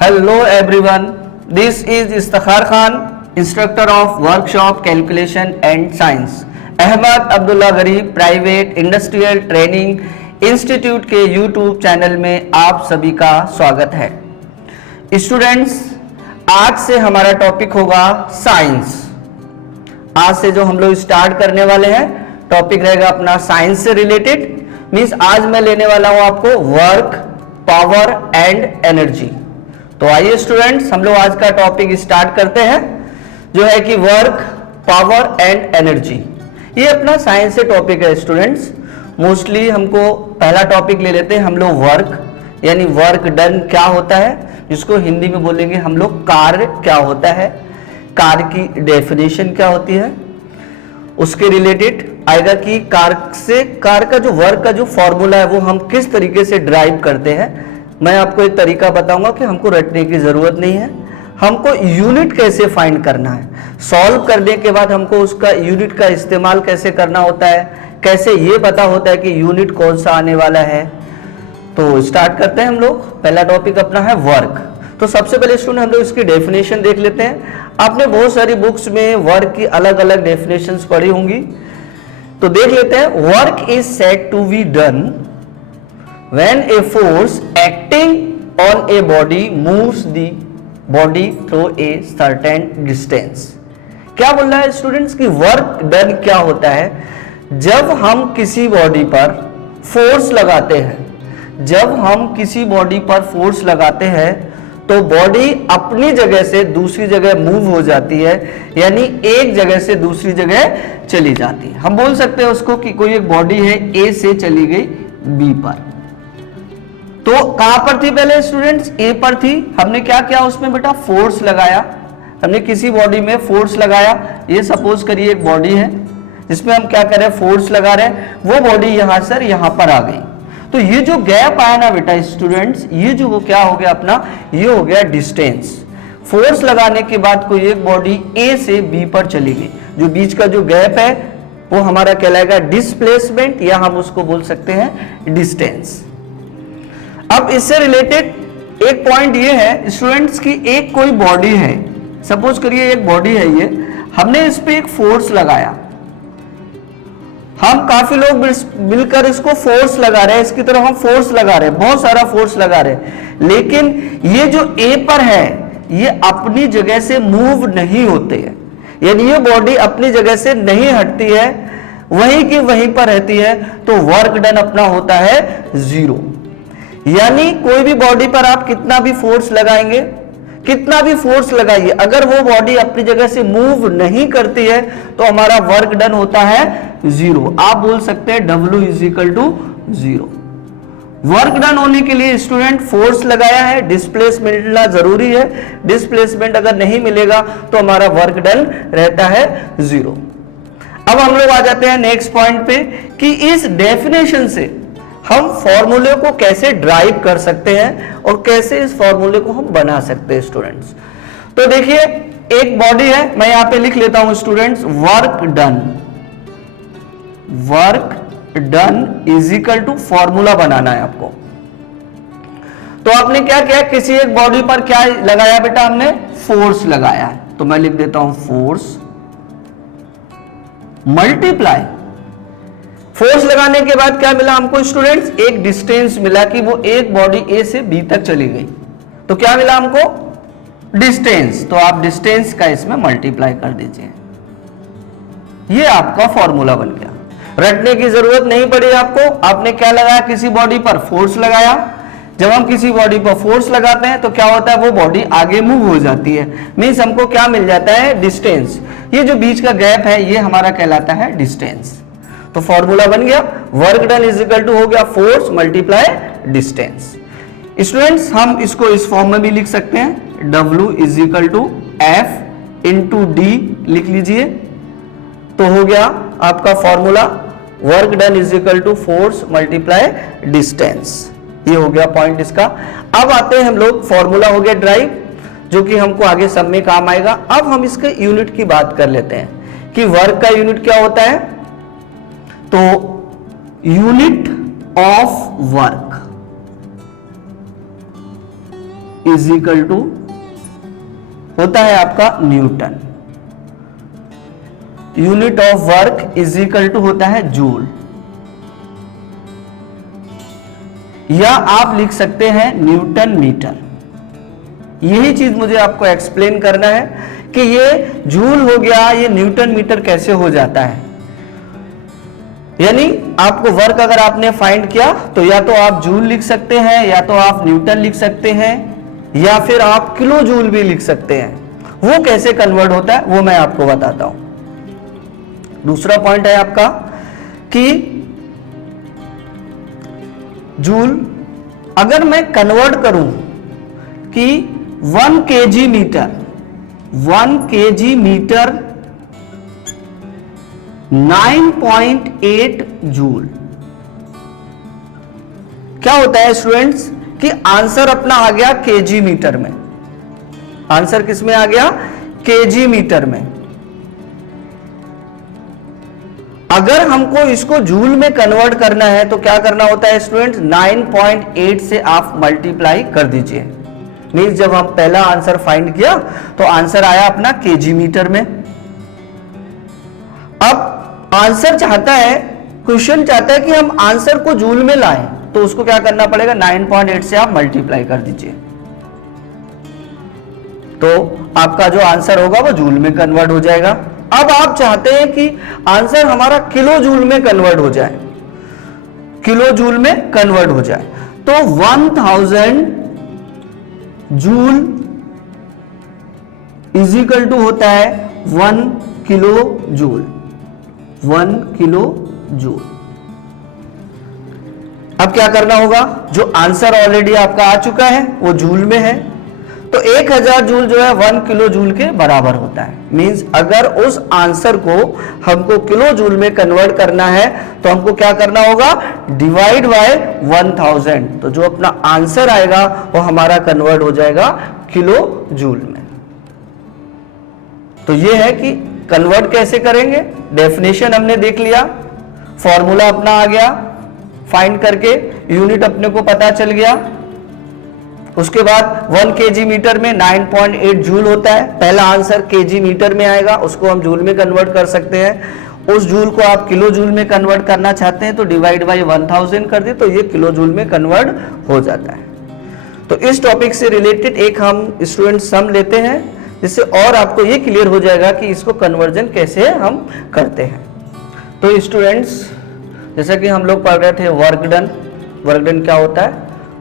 Hello everyone, this is Istakhar Khan, instructor of Workshop Calculation and Science, Ahmad Abdullah गरीब private industrial training institute के YouTube channel में आप सभी का स्वागत है। स्टूडेंट्स, आज से हमारा टॉपिक होगा साइंस। आज से जो हम लोग स्टार्ट करने वाले हैं टॉपिक रहेगा अपना साइंस से रिलेटेड। मींस आज मैं लेने वाला हूं आपको वर्क, पावर एंड एनर्जी। तो आइए स्टूडेंट्स, हम लोग आज का टॉपिक स्टार्ट करते हैं जो है कि वर्क, पावर एंड एनर्जी। ये अपना साइंस से टॉपिक है स्टूडेंट्स। मोस्टली हमको पहला टॉपिक ले लेते हैं हम लोग वर्क, यानी वर्क डन क्या होता है, जिसको हिंदी में बोलेंगे हम लोग कार्य क्या होता है, कार्य की डेफिनेशन क्या होती है, उसके रिलेटेड आएगा कि कार्य का जो वर्क का जो फॉर्मूला है वो हम किस तरीके से ड्राइव करते हैं। मैं आपको एक तरीका बताऊंगा कि हमको रटने की जरूरत नहीं है, हमको यूनिट कैसे फाइंड करना है। सॉल्व करने के बाद हमको उसका यूनिट का इस्तेमाल कैसे करना होता है, कैसे ये पता होता है कि यूनिट कौन सा आने वाला है। तो स्टार्ट करते हैं हम लोग। पहला टॉपिक अपना है वर्क। तो सबसे पहले स्टूडेंट हम लोग इसकी डेफिनेशन देख लेते हैं। आपने बहुत सारी बुक्स में वर्क की अलग अलग डेफिनेशंस पढ़ी होंगी, तो देख लेते हैं। Work is said to be done when a force acting on a body moves the body through a certain distance। क्या बोल रहा है स्टूडेंट्स कि वर्क डन क्या होता है? जब हम किसी बॉडी पर फोर्स लगाते हैं, जब हम किसी बॉडी पर फोर्स लगाते हैं तो बॉडी अपनी जगह से दूसरी जगह मूव हो जाती है, यानी एक जगह से दूसरी जगह चली जाती है। हम बोल सकते हैं उसको कि कोई एक बॉडी है ए से चली गई बी पर। तो कहां पर थी पहले स्टूडेंट्स? ए पर थी। हमने क्या किया उसमें बेटा? फोर्स लगाया। हमने किसी बॉडी में फोर्स लगाया। ये सपोज करिए एक बॉडी है जिसमें हम क्या कर रहे हैं, फोर्स लगा रहे हैं। वो बॉडी यहां से यहां पर आ गई, तो ये जो गैप आया ना बेटा स्टूडेंट्स, ये जो वो क्या हो गया अपना, ये हो गया डिस्टेंस। फोर्स लगाने के बाद कोई एक बॉडी ए से बी पर चली गई, जो बीच का जो गैप है वो हमारा कहलाएगा डिस्प्लेसमेंट, या हम उसको बोल सकते हैं डिस्टेंस। अब इससे रिलेटेड एक पॉइंट ये है स्टूडेंट्स की एक कोई बॉडी है, सपोज करिए एक बॉडी है ये, हमने इस पे एक फोर्स लगाया। हम काफी लोग मिलकर इसको फोर्स लगा रहे हैं, इसकी तरफ हम फोर्स लगा रहे हैं, बहुत सारा फोर्स लगा रहे हैं, लेकिन ये जो ए पर है ये अपनी जगह से मूव नहीं होते हैं, यानी ये बॉडी अपनी जगह से नहीं हटती है, वहीं की वहीं पर रहती है। तो वर्क डन अपना होता है 0। यानी कोई भी बॉडी पर आप कितना भी फोर्स लगाएंगे, कितना भी फोर्स लगाइए, अगर वो बॉडी अपनी जगह से मूव नहीं करती है तो हमारा वर्क डन होता है 0। आप बोल सकते हैं W = 0। वर्क डन होने के लिए स्टूडेंट फोर्स लगाया है, डिस्प्लेसमेंट मिलना जरूरी है। डिस्प्लेसमेंट अगर नहीं मिलेगा तो हमारा वर्क डन रहता है 0। अब हम लोग आ जाते हैं नेक्स्ट पॉइंट पे कि इस डेफिनेशन से हम फॉर्मूले को कैसे ड्राइव कर सकते हैं और कैसे इस फॉर्मूले को हम बना सकते हैं स्टूडेंट्स। तो देखिए एक बॉडी है, मैं यहां पे लिख लेता हूं students, work done. Work done = formula बनाना है आपको। तो आपने क्या किया, किसी एक बॉडी पर क्या लगाया बेटा? हमने फोर्स लगाया है। तो मैं लिख देता हूं फोर्स मल्टीप्लाई। फोर्स लगाने के बाद क्या मिला हमको स्टूडेंट्स? एक डिस्टेंस मिला कि वो एक बॉडी ए से बी तक चली गई, तो क्या मिला हमको? डिस्टेंस। तो आप डिस्टेंस का इसमें मल्टीप्लाई कर दीजिए, ये आपका फॉर्मूला बन गया। रटने की जरूरत नहीं पड़ी आपको। आपने क्या लगाया? किसी बॉडी पर फोर्स लगाया। जब हम किसी बॉडी पर फोर्स लगाते हैं तो क्या होता है, वो बॉडी आगे मूव हो जाती है, मीन्स हमको क्या मिल जाता है? डिस्टेंस। ये जो बीच का गैप है ये हमारा कहलाता है डिस्टेंस। तो फॉर्मूला बन गया, वर्क डन = हो गया फोर्स मल्टीप्लाई डिस्टेंस। स्टूडेंट्स हम इसको इस फॉर्म में भी लिख सकते हैं, W = F × D लिख लीजिए। तो हो गया आपका formula, work done = force multiply distance. ये हो गया पॉइंट इसका। अब आते हैं हम लोग, फॉर्मूला हो गया ड्राइव, जो कि हमको आगे सब में काम आएगा। अब हम इसके यूनिट की बात कर लेते हैं कि वर्क का यूनिट क्या होता है। तो unit of work is equal to होता है आपका newton, unit of work is equal to होता है जूल, या आप लिख सकते हैं न्यूटन मीटर। यही चीज मुझे आपको एक्सप्लेन करना है कि ये जूल हो गया, ये न्यूटन मीटर कैसे हो जाता है। यानी आपको वर्क अगर आपने फाइंड किया तो या तो आप जूल लिख सकते हैं, या तो आप न्यूटन लिख सकते हैं, या फिर आप किलो जूल भी लिख सकते हैं। वो कैसे कन्वर्ट होता है वो मैं आपको बताता हूं। दूसरा पॉइंट है आपका कि जूल अगर मैं कन्वर्ट करूं कि 1 kg मीटर 9.8 जूल, क्या होता है स्टूडेंट्स कि आंसर अपना आ गया केजी मीटर में। आंसर किस में आ गया? केजी मीटर में। अगर हमको इसको जूल में कन्वर्ट करना है तो क्या करना होता है स्टूडेंट्स? 9.8 से आप मल्टीप्लाई कर दीजिए। मीन्स जब हम पहला आंसर फाइंड किया तो आंसर आया अपना केजी मीटर में। अब आंसर चाहता है, क्वेश्चन चाहता है कि हम आंसर को जूल में लाएं, तो उसको क्या करना पड़ेगा? 9.8 से आप मल्टीप्लाई कर दीजिए, तो आपका जो आंसर होगा वो जूल में कन्वर्ट हो जाएगा। अब आप चाहते हैं कि आंसर हमारा किलो जूल में कन्वर्ट हो जाए, किलो जूल में कन्वर्ट हो जाए, तो 1000 जूल इज इक्वल टू होता है 1 किलो जूल। 1 kilo joule. अब क्या करना होगा? जो आंसर ऑलरेडी आपका आ चुका है वो जूल में है, तो 1000 जूल जो है 1 किलो जूल के बराबर होता है। मींस अगर उस आंसर को हमको किलो जूल में कन्वर्ट करना है तो हमको क्या करना होगा? डिवाइड बाय 1000, तो जो अपना आंसर आएगा वो हमारा कन्वर्ट हो जाएगा किलो जूल में। तो ये है कि कन्वर्ट कैसे करेंगे। डेफिनेशन हमने देख लिया, फॉर्मूला अपना आ गया, फाइंड करके यूनिट अपने को पता चल गया। उसके बाद 1 kg मीटर में 9.8 जूल होता है। पहला आंसर kg मीटर में आएगा, उसको हम जूल में कन्वर्ट कर सकते हैं। उस जूल को आप किलो जूल में कन्वर्ट करना चाहते हैं तो डिवाइड बाय 1000 कर दे, तो ये किलो जूल में कन्वर्ट हो जाता है। तो इस टॉपिक से रिलेटेड एक हम स्टूडेंट सम लेते हैं, जिससे और आपको ये क्लियर हो जाएगा कि इसको कन्वर्जन कैसे हम करते हैं। तो स्टूडेंट्स, जैसा कि हम लोग पढ़ रहे थे वर्क डन, वर्क डन क्या होता है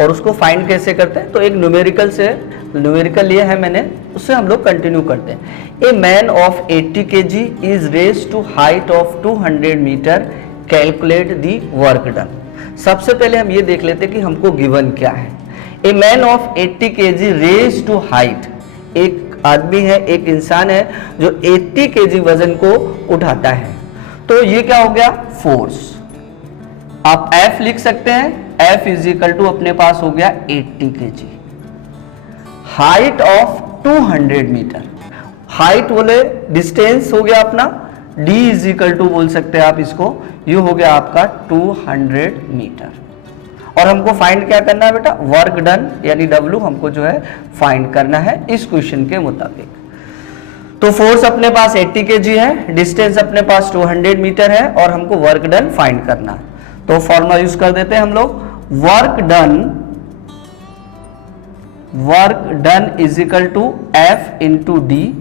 और उसको फाइंड कैसे करते हैं, तो एक न्यूमेरिकल से, न्यूमेरिकल लिया है मैंने, उससे हम लोग कंटिन्यू करते हैं। A man of 80 kg is raised to height of 200 metre, calculate the work done. सबसे पहले हम ये देख लेते हैं कि हमको गिवन क्या है। A man of 80 kg raised to height, एक आदमी है, एक इंसान है जो 80 kg वजन को उठाता है, तो ये क्या हो गया? फोर्स। आप F लिख सकते हैं, F इज इक्वल टू अपने पास हो गया 80 kg। Height of 200 metre, height बोले डिस्टेंस हो गया अपना, D इज इक्वल टू बोल सकते हैं आप इसको, ये हो गया आपका 200 मीटर। और हमको फाइंड क्या करना है बेटा? वर्क डन, यानी W हमको जो है फाइंड करना है इस क्वेश्चन के मुताबिक। तो फोर्स अपने पास 80 kg है, डिस्टेंस अपने पास 200 मीटर है, और हमको वर्क डन फाइंड करना है। तो फॉर्मूला यूज कर देते हैं हम लोग, work done is equal to F into D,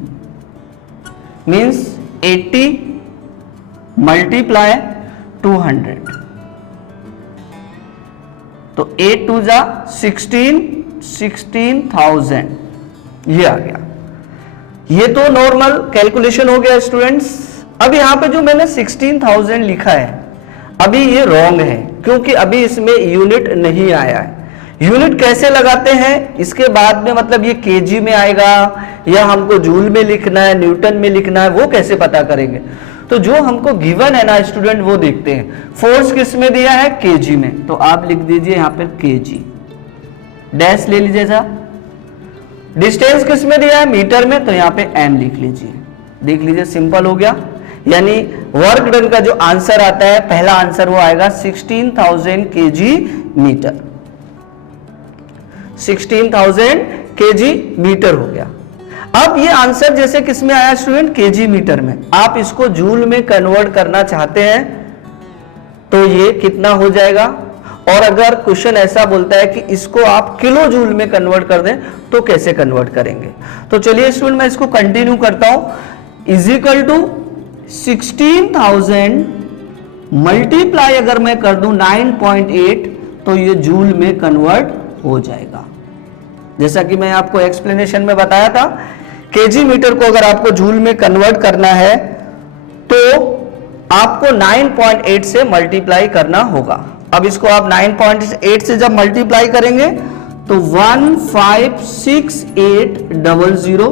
means 80 multiply 200, तो 8 2 जा 16,000 ये आ गया। ये तो नॉर्मल कैलकुलेशन हो गया स्टूडेंट्स। अब यहां पे जो मैंने 16,000 लिखा है अभी ये रॉन्ग है, क्योंकि अभी इसमें यूनिट नहीं आया है। यूनिट कैसे लगाते हैं इसके बाद में, मतलब ये केजी में आएगा या हमको जूल में लिखना है, न्यूटन में लिखना है, वो कैसे पता करेंगे? तो जो हमको गिवन है ना स्टूडेंट, वो देखते हैं। फोर्स किस में दिया है? केजी में, तो आप लिख दीजिए यहाँ पे केजी, डैश ले लीजिए जा। डिस्टेंस किस में दिया है? मीटर में, तो यहाँ पे एम लिख लीजिए। देख लीजिए, सिंपल हो गया। यानी वर्क डन का जो आंसर आता है, पहला आंसर वो आएगा 16,000 kg मीटर। 16,000 kg मीटर हो गया। अब ये आंसर जैसे किस में आया स्टूडेंट, केजी मीटर में। आप इसको जूल में कन्वर्ट करना चाहते हैं तो ये कितना हो जाएगा, और अगर क्वेश्चन ऐसा बोलता है कि इसको आप किलो जूल में कन्वर्ट कर दें तो कैसे कन्वर्ट करेंगे। तो चलिए स्टूडेंट मैं इसको कंटिन्यू करता हूं। इज इक्वल टू 16,000 मल्टीप्लाई अगर मैं कर दूं 9.8 तो ये जूल में कन्वर्ट हो जाएगा। जैसा कि मैं आपको एक्सप्लेनेशन में बताया था, केजी मीटर को अगर आपको जूल में कन्वर्ट करना है तो आपको 9.8 से मल्टीप्लाई करना होगा। अब इसको आप 9.8 से जब मल्टीप्लाई करेंगे तो 156,800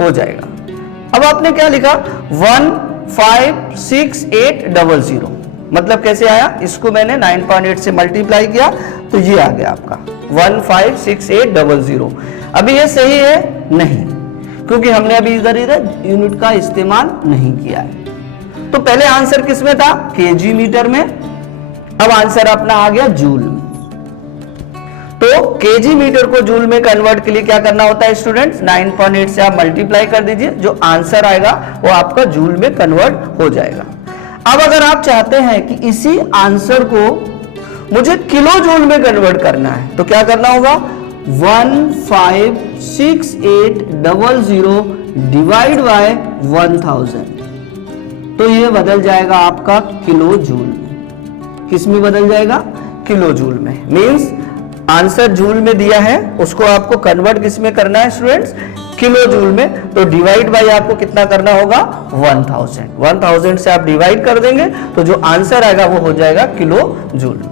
हो जाएगा। अब आपने क्या लिखा, 156,800, मतलब कैसे आया, इसको मैंने 9.8 से मल्टीप्लाई किया तो ये आ गया आपका 156,800। अभी ये सही है नहीं, क्योंकि हमने अभी इधर यूनिट का इस्तेमाल नहीं किया है। तो पहले आंसर किस में था, केजी मीटर में। अब आंसर अपना आ गया जूल में। तो केजी मीटर को जूल में कन्वर्ट के लिए क्या करना होता है स्टूडेंट्स, 9.8 से आप मल्टीप्लाई कर दीजिए, जो आंसर आएगा वो आपका जूल में कन्वर्ट हो जाएगा। अब अगर आप चाहते हैं कि इसी आंसर को मुझे किलो जूल में कन्वर्ट करना है तो क्या करना होगा, 156,800 डिवाइड बाय 1000, तो ये बदल जाएगा आपका किलो जूल में। किस में बदल जाएगा, किलो जूल में। मींस आंसर जूल में दिया है, उसको आपको कन्वर्ट किस में करना है स्टूडेंट्स, किलो जूल में। तो डिवाइड बाय आपको कितना करना होगा, 1000 से आप डिवाइड कर देंगे तो जो आंसर आएगा वो हो जाएगा किलो जूल में।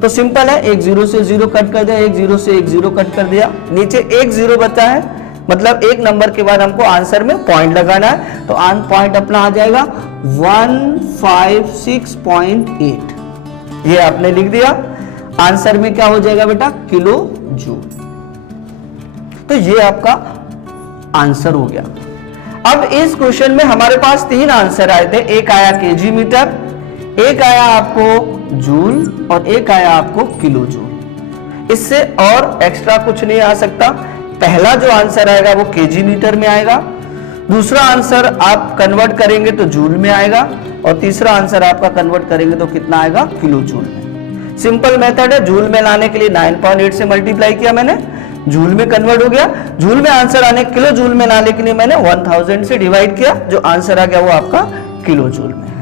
तो सिंपल है, एक जीरो से जीरो कट कर दिया, एक जीरो से एक जीरो कट कर दिया, नीचे एक जीरो बचा है, मतलब एक नंबर के बाद हमको आंसर में पॉइंट लगाना है, तो पॉइंट अपना आ जाएगा 156.8। ये आपने लिख दिया, आंसर में क्या हो जाएगा बेटा, किलो जूल। तो ये आपका आंसर हो गया। अब इस क्वेश्चन में हमारे पास तीन आंसर आए थे, एक आया केजी मीटर, एक आया आपको जूल और एक आया आपको किलो जूल। इससे और एक्स्ट्रा कुछ नहीं आ सकता। पहला जो आंसर आएगा वो केजी मीटर में आएगा, दूसरा आंसर आप कन्वर्ट करेंगे तो जूल में आएगा, और तीसरा आंसर आपका कन्वर्ट करेंगे तो कितना आएगा, किलो जूल में। सिंपल मेथड है, जूल में लाने के लिए 9.8 से मल्टीप्लाई किया मैंने, जूल में कन्वर्ट हो गया। जूल में आंसर आने किलो जूल में लाने के लिए मैंने 1000 से डिवाइड किया, जो आंसर आ गया वो आपका किलो जूल में है।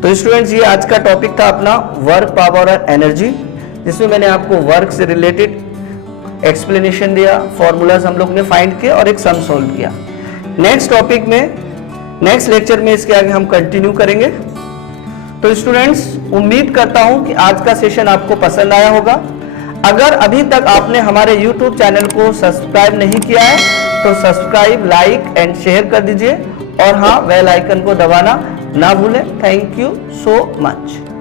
तो स्टूडेंट्स ये आज का टॉपिक था अपना वर्क, पावर और एनर्जी, जिसमें मैंने आपको वर्क से रिलेटेड एक्सप्लेनेशन दिया, फॉर्मूलाज हम लोग ने फाइंड किए और एक सम सॉल्व किया। नेक्स्ट टॉपिक में, नेक्स्ट लेक्चर में इसके आगे हम कंटिन्यू करेंगे। तो स्टूडेंट्स उम्मीद करता हूं कि आज का सेशन आपको पसंद आया होगा। अगर अभी तक आपने हमारे YouTube चैनल को सब्सक्राइब नहीं किया है तो सब्सक्राइब, लाइक एंड शेयर कर दीजिए, और हाँ, बेल आइकन को दबाना ना भूलें। Thank you so much.